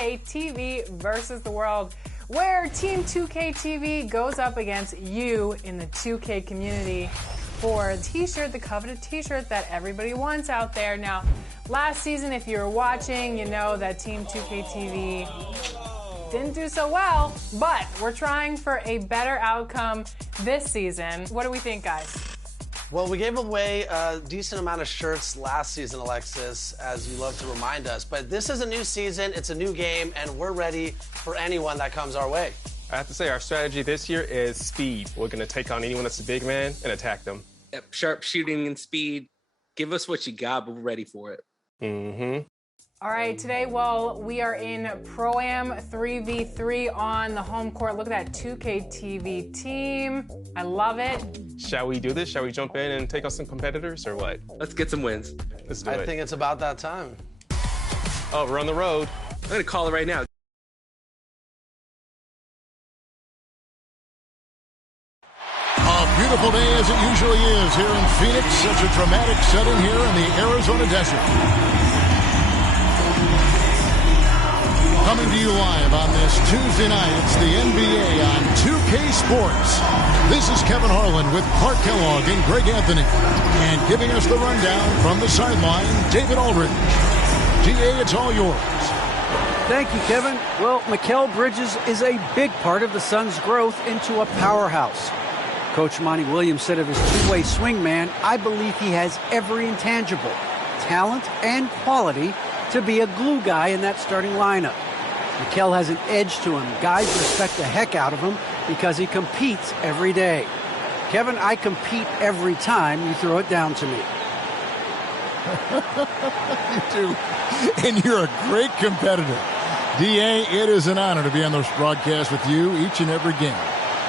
TV versus the world, where Team 2K TV goes up against you in the 2K community for the t-shirt, the coveted t-shirt that everybody wants out there. Now, last season, if you were watching, you know that Team 2K TV didn't do so well, but we're trying for a better outcome this season. What do we think, guys? Well, we gave away a decent amount of shirts last season, Alexis, as you love to remind us. But this is a new season, it's a new game, and we're ready for anyone that comes our way. I have to say, our strategy this year is speed. We're going to take on anyone that's a big man and attack them. Yep, sharp shooting and speed. Give us what you got, but we're ready for it. Mm-hmm. All right, today, well, we are in Pro-Am 3v3 on the home court. Look at that 2K TV team. I love it. Shall we do this? Shall we jump in and take on some competitors or what? Let's get some wins. Let's do it. I think it's about that time. Oh, we're on the road. I'm going to call it right now. A beautiful day as it usually is here in Phoenix. Such a dramatic setting here in the Arizona desert. Coming to you live on this Tuesday night, it's the NBA on 2K Sports. This is Kevin Harlan with Clark Kellogg and Greg Anthony. And giving us the rundown from the sideline, David Aldridge. GA, it's all yours. Thank you, Kevin. Well, Mikal Bridges is a big part of the Suns' growth into a powerhouse. Coach Monty Williams said of his two-way swingman, I believe he has every intangible, talent and quality to be a glue guy in that starting lineup. Mikal has an edge to him. Guys respect the heck out of him because he competes every day. Kevin, I compete every time you throw it down to me. You do. And you're a great competitor. DA, it is an honor to be on this broadcast with you each and every game.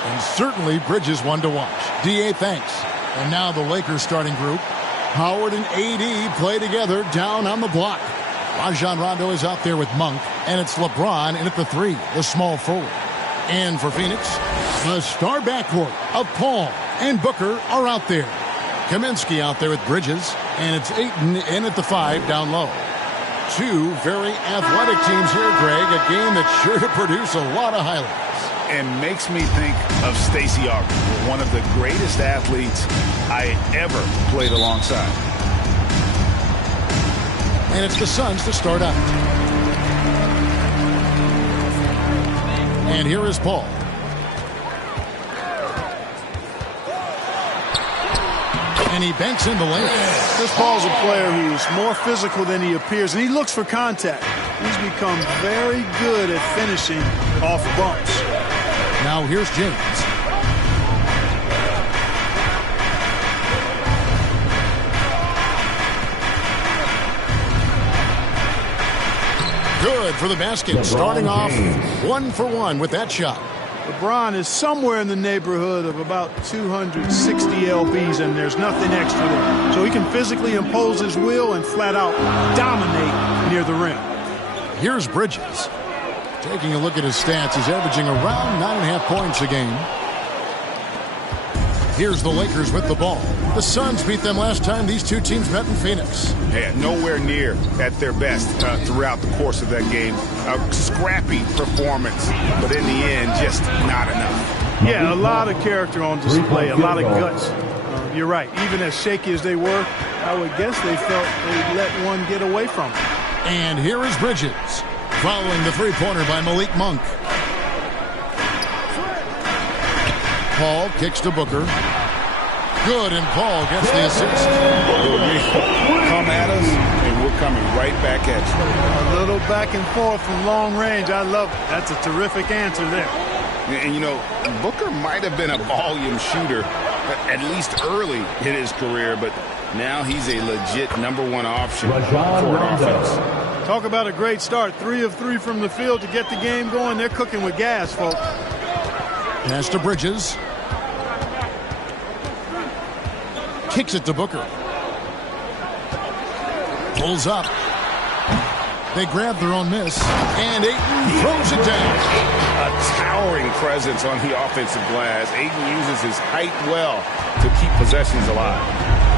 And certainly Bridges one to watch. DA, thanks. And now the Lakers starting group. Howard and AD play together down on the block. Rajon Rondo is out there with Monk, and it's LeBron in at the three, the small forward. And for Phoenix, the star backcourt of Paul and Booker are out there. Kaminsky out there with Bridges, and it's Ayton in at the five down low. Two very athletic teams here, Greg, a game that's sure to produce a lot of highlights. And makes me think of Stacey Aubrey, one of the greatest athletes I ever played alongside. And it's the Suns to start out. And here is Paul. And he banks in the lane. This Paul's a player who's more physical than he appears, and he looks for contact. He's become very good at finishing off bumps. Now here's James. Good for the basket, starting off 1 for 1 with that shot. LeBron is somewhere in the neighborhood of about 260 lbs, and there's nothing extra there. So he can physically impose his will and flat out dominate near the rim. Here's Bridges. Taking a look at his stats, he's averaging around 9.5 points a game. Here's the Lakers with the ball. The Suns beat them last time these two teams met in Phoenix. Yeah, nowhere near at their best throughout the course of that game. A scrappy performance, but in the end, just not enough. Yeah, a lot of character on display, a lot of guts. You're right. Even as shaky as they were, I would guess they felt they'd let one get away from them. And here is Bridges, following the three-pointer by Malik Monk. Paul kicks to Booker. Good, and Paul gets the assist. Come at us, and we're coming right back at you. A little back and forth from long range. I love it. That's a terrific answer there. And, you know, Booker might have been a volume shooter, at least early in his career, but now he's a legit #1 option for an offense. Talk about a great start. 3 of 3 from the field to get the game going. They're cooking with gas, folks. Pass to Bridges. Kicks it to Booker. Pulls up. They grab their own miss. And Ayton throws it down. A towering presence on the offensive glass. Ayton uses his height well to keep possessions alive.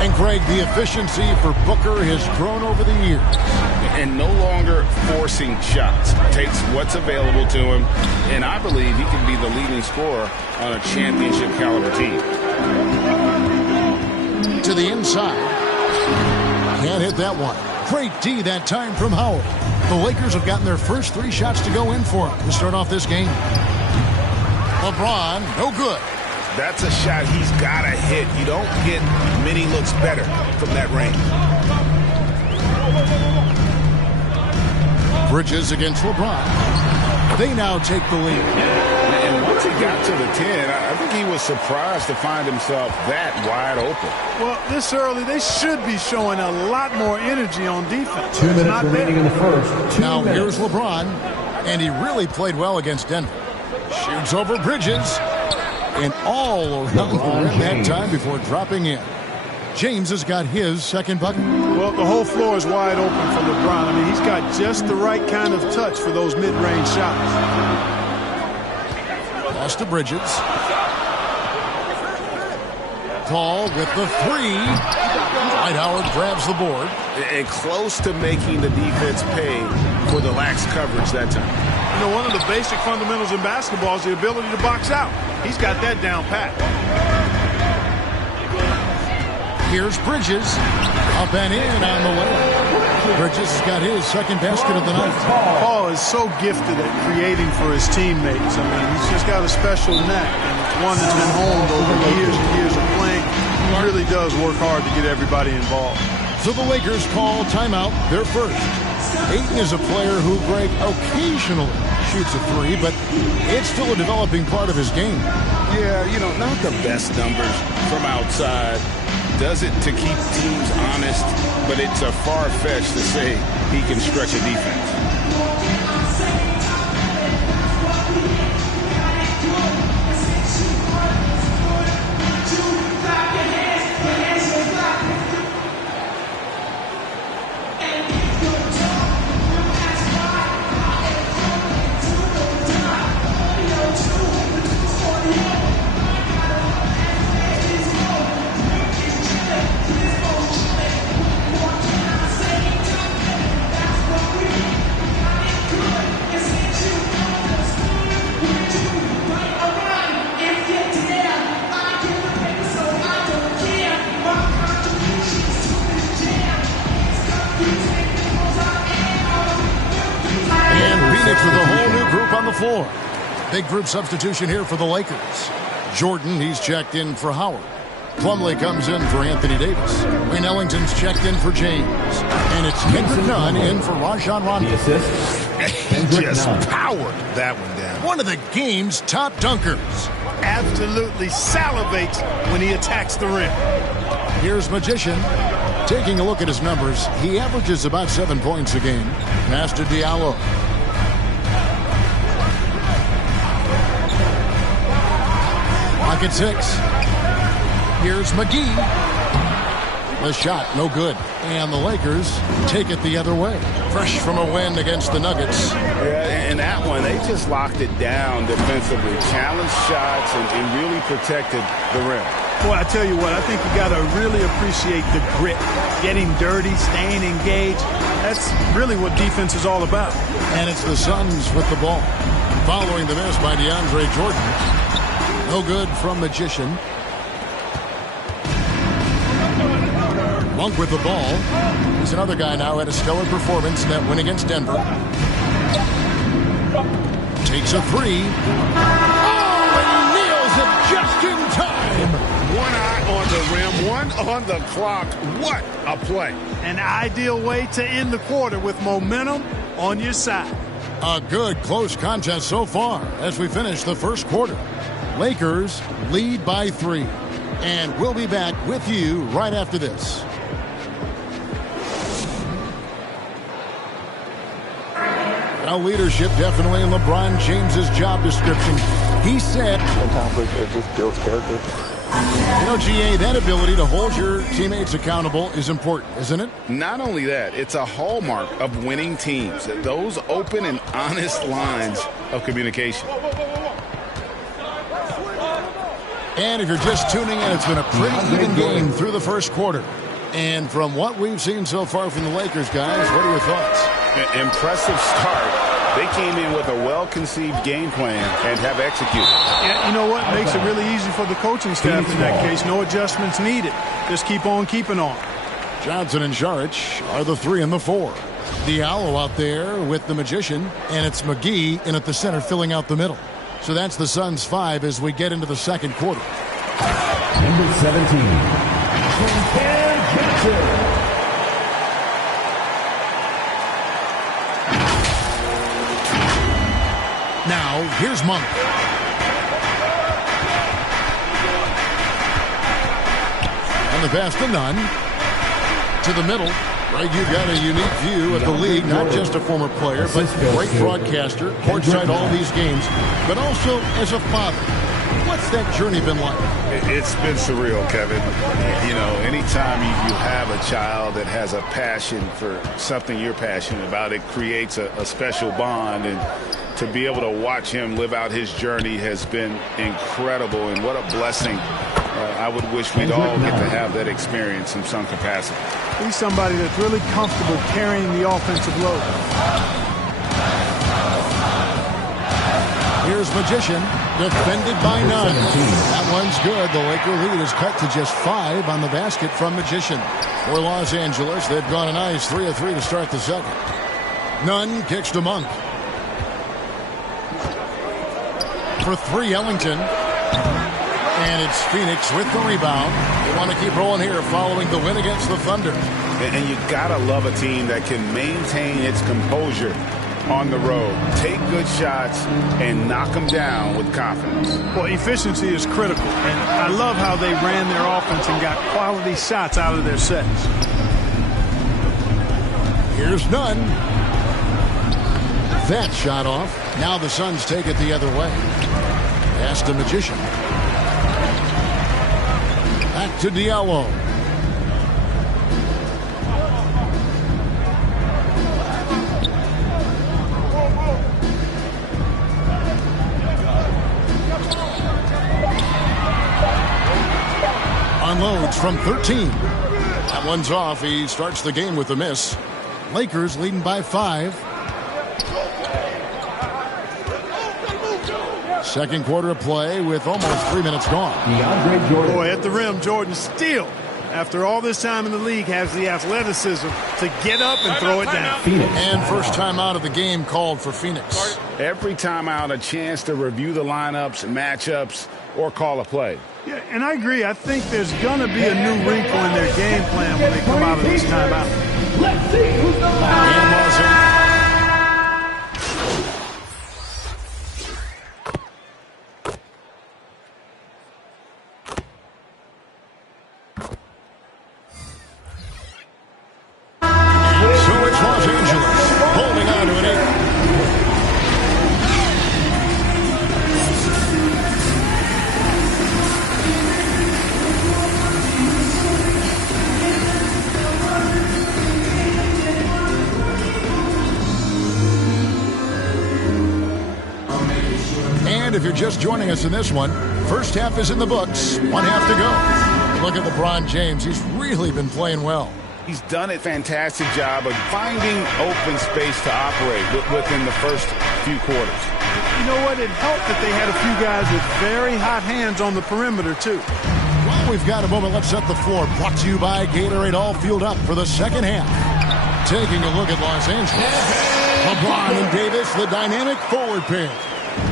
And Greg, the efficiency for Booker has grown over the years. And no longer forcing shots. Takes what's available to him, and I believe he can be the leading scorer on a championship caliber team. To the inside. Can't hit that one. Great D that time from Howard. The Lakers have gotten their first 3 shots to go in for him to start off this game. LeBron, no good. That's a shot he's got to hit. You don't get many looks better from that range. Bridges against LeBron. They now take the lead. And once he got to the 10, I think he was surprised to find himself that wide open. Well, this early, they should be showing a lot more energy on defense. 2 minutes remaining in the first. Now here's LeBron, and he really played well against Denver. Shoots over Bridges, and all around the rim that time before dropping in. James has got his second bucket. Well, the whole floor is wide open for LeBron. I mean, he's got just the right kind of touch for those mid-range shots. Pass to Bridges. Paul with the 3. Dwight Howard grabs the board. And close to making the defense pay for the lax coverage that time. You know, one of the basic fundamentals in basketball is the ability to box out. He's got that down pat. Here's Bridges. Up and in on the way. Bridges has got his second basket of the night. Paul is so gifted at creating for his teammates. I mean, he's just got a special knack. And it's one that's been honed over years and years of playing. He really does work hard to get everybody involved. So the Lakers call timeout, their first. Ayton is a player who, Greg, occasionally shoots a 3, but it's still a developing part of his game. Yeah, you know, not the best numbers from outside. Does it to keep teams honest, but it's a far-fetched to say he can stretch a defense. With a whole new group on the floor. Big group substitution here for the Lakers. Jordan, he's checked in for Howard. Plumlee comes in for Anthony Davis. Wayne Ellington's checked in for James. And it's Kendrick Nunn in for Rajon Rondo. He just powered that one down. One of the game's top dunkers. Absolutely salivates when he attacks the rim. Here's Magician. Taking a look at his numbers, he averages about 7 points a game. Pass to Diallo. Pocket 6. Here's McGee. The shot, no good. And the Lakers take it the other way. Fresh from a win against the Nuggets. Yeah, and that one, they just locked it down defensively. Challenged shots and really protected the rim. Boy, I tell you what, I think you got to really appreciate the grit. Getting dirty, staying engaged. That's really what defense is all about. And it's the Suns with the ball. Following the miss by DeAndre Jordan. No good from Magician. Monk with the ball. He's another guy now had a stellar performance in that win against Denver. Takes a 3. Oh, and nails it just in time. One eye on the rim, one on the clock. What a play. An ideal way to end the quarter with momentum on your side. A good close contest so far as we finish the first quarter. Lakers lead by 3. And we'll be back with you right after this. Well, leadership definitely in LeBron James's job description. He said, sometimes it just builds character. You know, GA, that ability to hold your teammates accountable is important, isn't it? Not only that, it's a hallmark of winning teams. Those open and honest lines of communication. And if you're just tuning in, it's been a pretty even game through the first quarter. And from what we've seen so far from the Lakers, guys, what are your thoughts? Impressive start. They came in with a well-conceived game plan and have executed. Yeah, you know what? Makes it really easy for the coaching staff in that case. No adjustments needed. Just keep on keeping on. Johnson and Saric are the 3 and the 4. Diallo out there with the Magician, and it's McGee in at the center filling out the middle. So that's the Suns' 5 as we get into the second quarter. Number 17, Johnson. Now, here's Monk. And the pass to Nunn. To the middle. Right, you've got a unique view of the league, not just a former player, but great broadcaster, courtside all these games, but also as a father. What's that journey been like? It's been surreal, Kevin. You know, anytime you have a child that has a passion for something you're passionate about, it creates a special bond. And to be able to watch him live out his journey has been incredible. And what a blessing. I would wish we'd all get to have that experience in some capacity. He's somebody that's really comfortable carrying the offensive load. Here's Magician, defended by Nunn. That one's good. The Laker lead is cut to just 5 on the basket from Magician. For Los Angeles, they've gone a nice 3 of 3 to start the second. Nunn kicks to Monk. For 3, Ellington. And it's Phoenix with the rebound. They want to keep rolling here following the win against the Thunder. And you got to love a team that can maintain its composure on the road. Take good shots and knock them down with confidence. Well, efficiency is critical. And I love how they ran their offense and got quality shots out of their sets. Here's Nunn. That shot off. Now the Suns take it the other way. Pass to Magician. Back to Diallo. Unloads from 13. That one's off. He starts the game with a miss. Lakers leading by 5. Second quarter of play with almost 3 minutes gone. Boy, at the rim, Jordan still, after all this time in the league, has the athleticism to get up and throw it down. And first time out of the game called for Phoenix. Every time out, a chance to review the lineups, matchups, or call a play. Yeah, and I agree. I think there's going to be a new wrinkle in their game plan when they come out of this timeout. Let's see who's the line. If you're just joining us in this one, first half is in the books. 1 half to go. Look at LeBron James. He's really been playing well. He's done a fantastic job of finding open space to operate within the first few quarters. You know what? It helped that they had a few guys with very hot hands on the perimeter, too. Well, we've got a moment. Let's set the floor. Brought to you by Gatorade, all fueled up for the second half. Taking a look at Los Angeles. LeBron and Davis, the dynamic forward pair.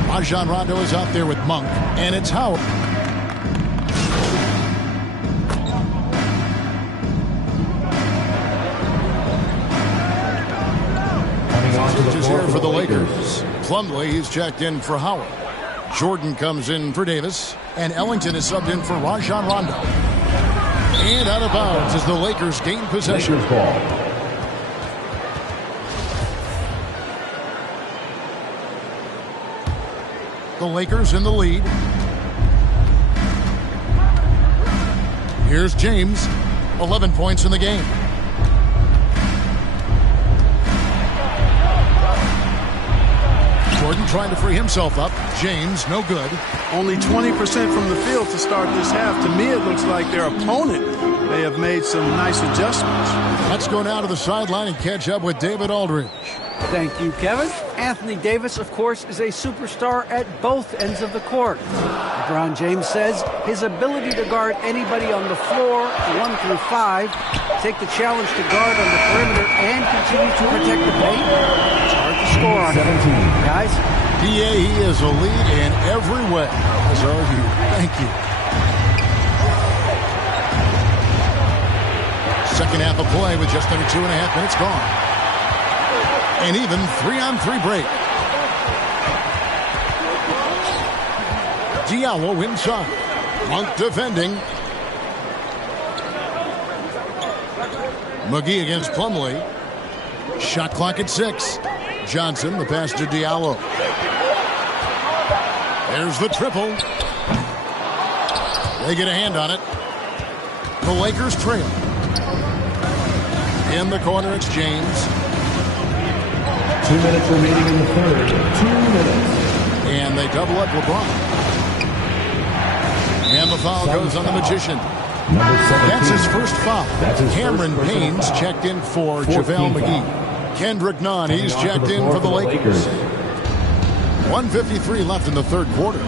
Rajon Rondo is out there with Monk, and it's Howard. Is here for the Lakers. Plumlee, he's checked in for Howard. Jordan comes in for Davis, and Ellington is subbed in for Rajon Rondo. And out of bounds as the Lakers gain possession. Lakers ball. The Lakers in the lead. Here's James, 11 points in the game. Jordan trying to free himself up. James, no good. Only 20% from the field to start this half. To me, it looks like their opponent may have made some nice adjustments. Let's go now to the sideline and catch up with David Aldridge. Thank you, Kevin. Anthony Davis, of course, is a superstar at both ends of the court. LeBron James says his ability to guard anybody on the floor, 1 through 5, take the challenge to guard on the perimeter, and continue to protect the paint, it's hard to score on 17. Guys? DA, he is a lead in every way. As are you. Thank you. Second half of play with just under 2.5 minutes gone. An even 3-on-3 break. Diallo inside. Monk defending. McGee against Plumlee. Shot clock at 6. Johnson, the pass to Diallo. There's the triple. They get a hand on it. The Lakers trail. In the corner, it's James. 2 minutes remaining in the third. 2 minutes. And they double up LeBron. And the foul goes on the Magician. Number 17. That's his first foul. His Cameron first Payne's foul. checked in for JaVale McGee. Foul. Kendrick Nunn, he's checked in for the Lakers. 1:53 left in the third quarter.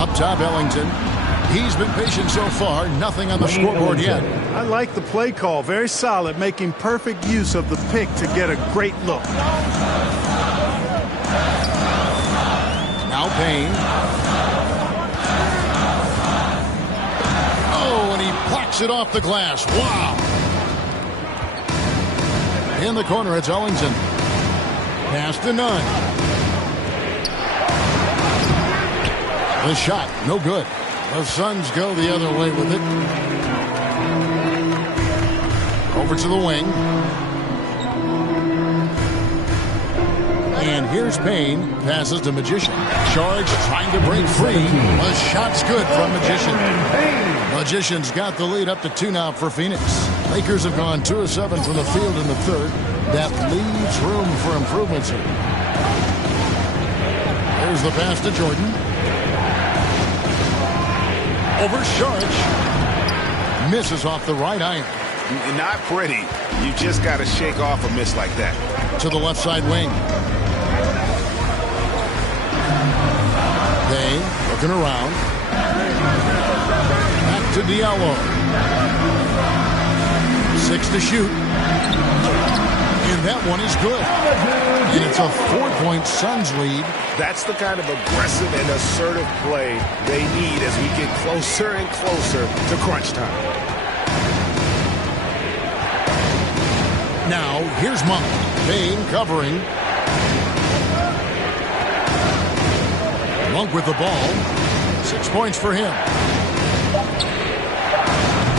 Up top, Ellington. He's been patient so far. Nothing on the scoreboard yet. I like the play call. Very solid, making perfect use of the pick to get a great look. Now Payne. Oh, and he plucks it off the glass. Wow. In the corner, it's Ellington. Pass to Nunn. The shot, no good. The Suns go the other way with it. Over to the wing. And here's Payne. Passes to Magician. Charge trying to break free. The shot's good from Magician. Magician's got the lead up to 2 now for Phoenix. Lakers have gone 2 of 7 from the field in the third. That leaves room for improvements here. There's the pass to Jordan. Over Saric. Misses off the right iron. Not pretty. You just got to shake off a miss like that. To the left side wing. They looking around. Back to Diallo. 6 to shoot. And that one is good. And it's a 4-point Suns lead. That's the kind of aggressive and assertive play they need as we get closer and closer to crunch time. Now, here's Monk. Payne covering. Monk with the ball. 6 points for him.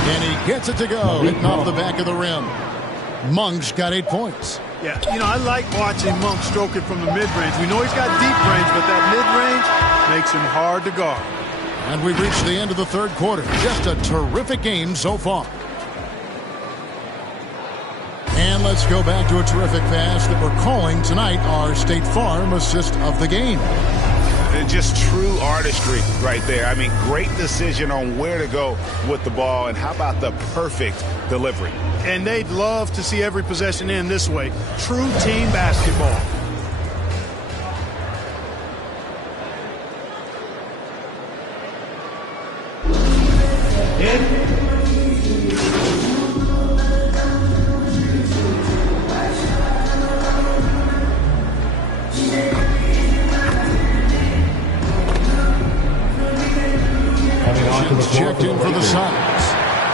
And he gets it to go, hitting off the back of the rim. Monk's got 8 points. Yeah, you know, I like watching Monk stroke it from the mid-range. We know he's got deep range, but that mid-range makes him hard to guard. And we've reached the end of the third quarter. Just a terrific game so far. And let's go back to a terrific pass that we're calling tonight our State Farm assist of the game. And just true artistry right there. I mean, great decision on where to go with the ball, and how about the perfect delivery? And they'd love to see every possession end this way. True team basketball. Checked in for the Suns.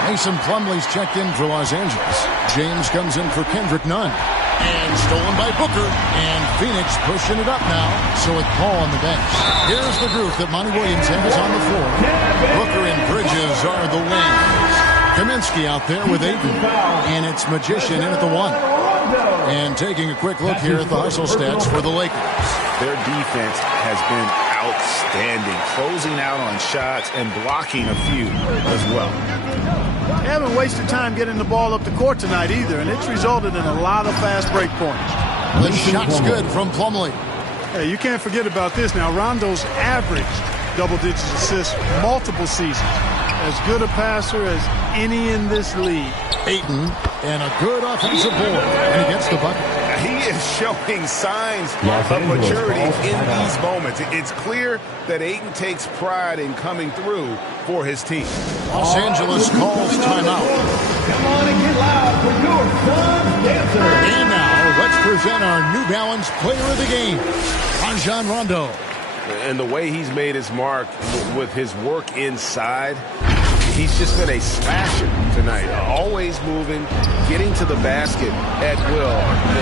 Mason Plumlee's checked in for Los Angeles. James comes in for Kendrick Nunn. And stolen by Booker. And Phoenix pushing it up now. So with Paul on the bench. Here's the group that Monty Williams has on the floor. Booker and Bridges are the wings. Kaminsky out there with Ayton. And it's Magician in at the 1. And taking a quick look here at the hustle stats for the Lakers. Their defense has been outstanding, closing out on shots and blocking a few as well. They haven't wasted time getting the ball up the court tonight either, and it's resulted in a lot of fast break points. The shot's good from Plumlee. Hey, you can't forget about this now. Rondo's averaged double-digit assists multiple seasons. As good a passer as any in this league. Ayton, and a good offensive board when he gets the bucket. He is showing signs of maturity in these moments. It's clear that Ayton takes pride in coming through for his team. Los Angeles calls timeout. Come on and get loud for your son's dancer. And now, let's present our New Balance player of the game, Rajon Rondo. And the way he's made his mark with his work inside, he's just been a slasher tonight. Always moving, getting to the basket at will,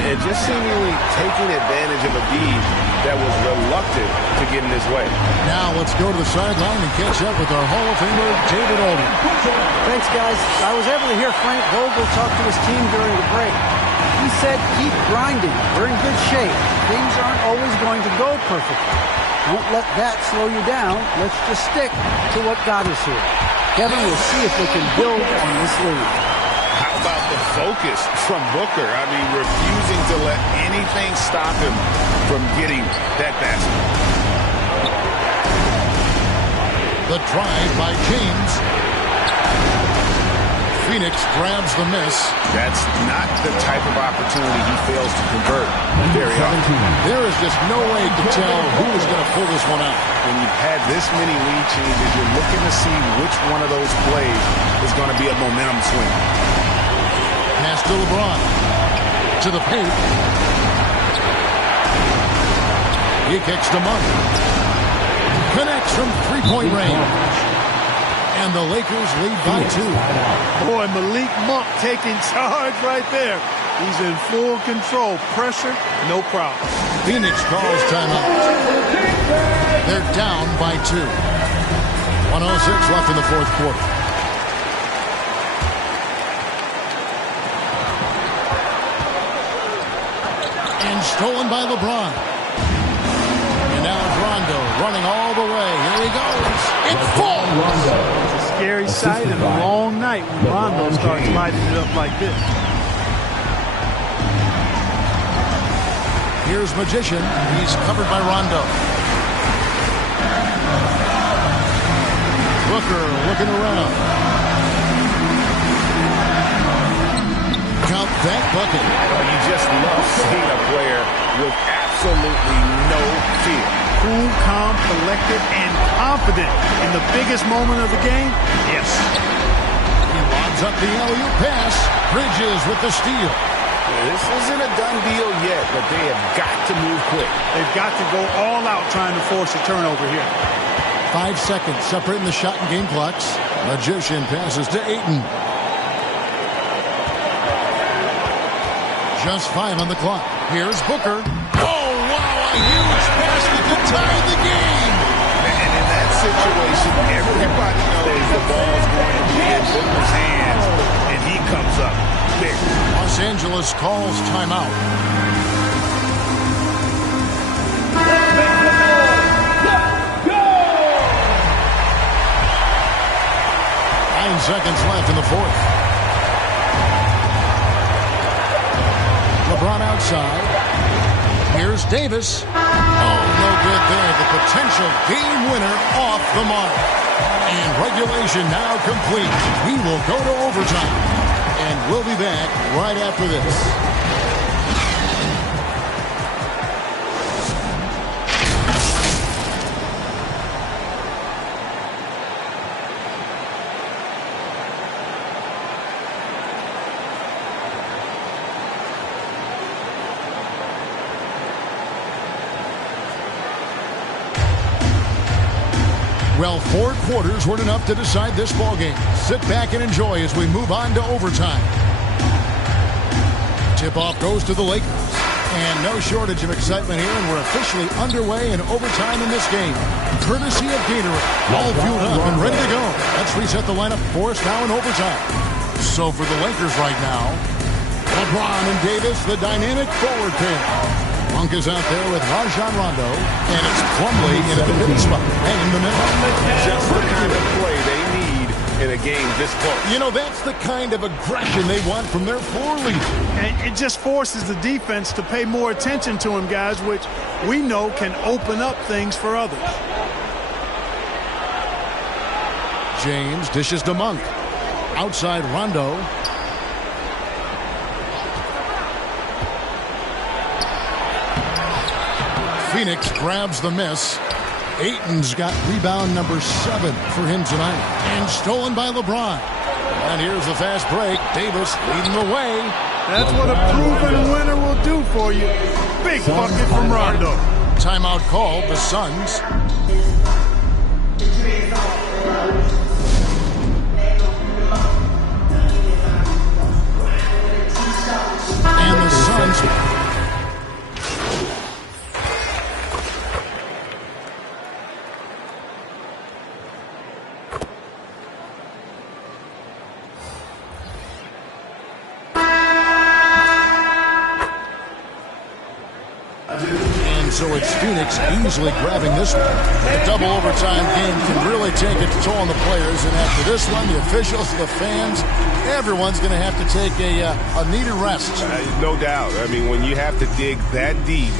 and just seemingly taking advantage of a D that was reluctant to get in his way. Now let's go to the sideline and catch up with our Hall of Famer, David Aldridge. Thanks, guys. I was able to hear Frank Vogel talk to his team during the break. He said, keep grinding. We're in good shape. Things aren't always going to go perfectly. Don't let that slow you down. Let's just stick to what got us here. Kevin, we'll see if we can build on this lead. How about the focus from Booker? I mean, refusing to let anything stop him from getting that basket. The drive by James. Phoenix grabs the miss. That's not the type of opportunity he fails to convert very often. There is just no way to tell who is going to pull this one out. When you've had this many lead changes, you're looking to see which one of those plays is going to be a momentum swing. Pass to LeBron. To the paint. He kicks to Monk. Connects from three-point range. And the Lakers lead by 2. Boy, Malik Monk taking charge right there. He's in full control. Pressure, no problem. Phoenix calls timeout. They're down by 2. 1:06 left in the fourth quarter. And stolen by LeBron. And now Rondo running all the way. Here he goes. It falls. It's a scary sight and a long night when Rondo starts lighting it up like this. Here's Magician. He's covered by Rondo. Booker looking around. Count that bucket. You just love seeing a player with absolutely no fear. Cool, calm, collected, and confident in the biggest moment of the game. Yes. He lobs up the alley-oop pass. Bridges with the steal. This isn't a done deal yet, but they have got to move quick. They've got to go all out trying to force a turnover here. 5 seconds separating the shot and game clocks. Magician passes to Ayton. Just 5 on the clock. Here's Booker. Oh, wow, a huge basket to tie the game. And in that situation, everybody knows the ball's going to be in Booker's hands, and he comes up big. Los Angeles calls timeout. Let's go! 9 seconds left in the fourth. LeBron outside. Here's Davis. Oh, no good there. The potential game winner off the mark. And regulation now complete. We will go to overtime. And we'll be back right after this. Well, 4 quarters weren't enough to decide this ballgame. Sit back and enjoy as we move on to overtime. Tip-off goes to the Lakers. And no shortage of excitement here, and we're officially underway in overtime in this game. Courtesy of Gatorade. All fueled up and ready to go. Let's reset the lineup for us now in overtime. So for the Lakers right now, LeBron and Davis, the dynamic forward pair. Monk is out there with Rajon Rondo, and it's Plumlee in a hidden spot and in the middle. Just the kind of play they need in a game this close. You know, that's the kind of aggression they want from their floor leader. And it just forces the defense to pay more attention to him, guys, which we know can open up things for others. James dishes to Monk. Outside Rondo. Phoenix grabs the miss. Ayton's got rebound number 7 for him tonight. And stolen by LeBron. And here's the fast break. Davis leading the way. That's what a proven winner will do for you. Big bucket from Rondo. Timeout called, the Suns. And the Suns... So it's Phoenix easily grabbing this one. A double overtime game can really take its toll on the players. And after this one, the officials, the fans, everyone's going to have to take a needed rest. No doubt. I mean, when you have to dig that deep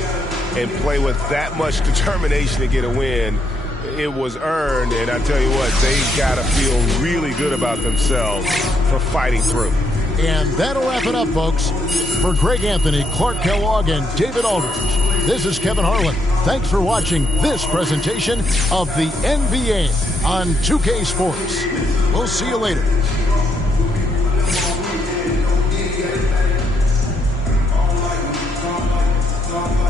and play with that much determination to get a win, it was earned. And I tell you what, they got to feel really good about themselves for fighting through. And that'll wrap it up, folks. For Greg Anthony, Clark Kellogg, and David Aldridge, this is Kevin Harlan. Thanks for watching this presentation of the NBA on 2K Sports. We'll see you later. Bye.